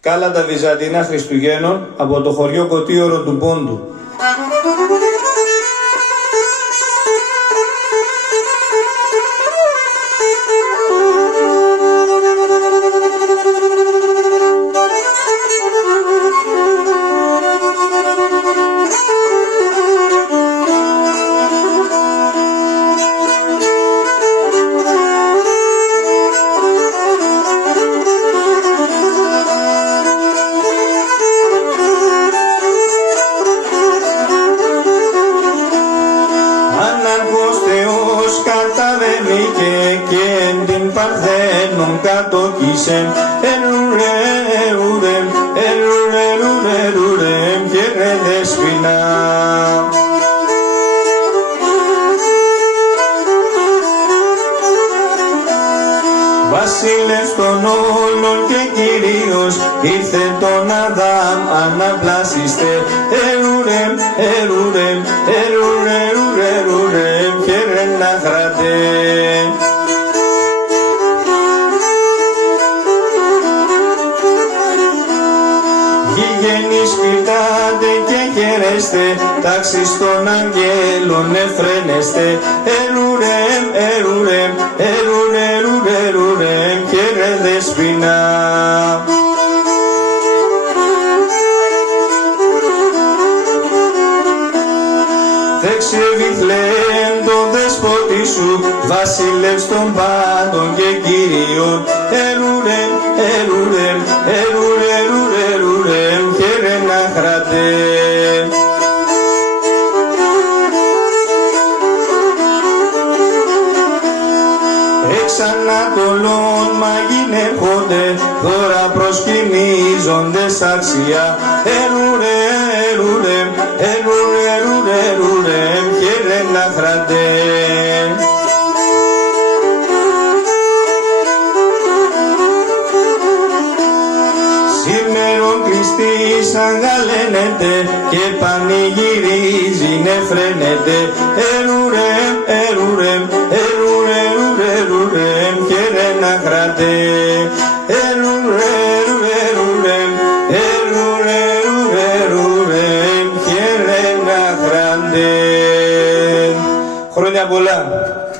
Κάλα τα Βυζαντινά Χριστουγέννων από το χωριό Κωτίωρο του Πόντου. Και την Παρθένον κατόκισεν ελουρε, και ρε Δεσποινα. Βασίλειος των όλων και Κύριος ήρθε τον Αδάμ αναπλάσιστε ελουρε, και ρε Ναχρατε. Γηγενείς κοιτάτε και χαιρέστε, τάξεις των αγγέλων εφραίνεστε ελουρεμ, και ρε Δεσποινα. Δέξε Βιθλεέμ τον δεσπότη σου, βασίλευς των πάντων και Κύριων ελουρεμ, και ρε Ναχρατε. Εξ Ανατολών μαγειν έρχονται, δώρα προσκυνίζοντες αξιά ελουρεμ, και ρε Ναχρατε. Σήμερον Χριστής αγαλένεται και πανηγυρίζει νεφραίνεται ελουρεμ, και ρε Ναχρατε.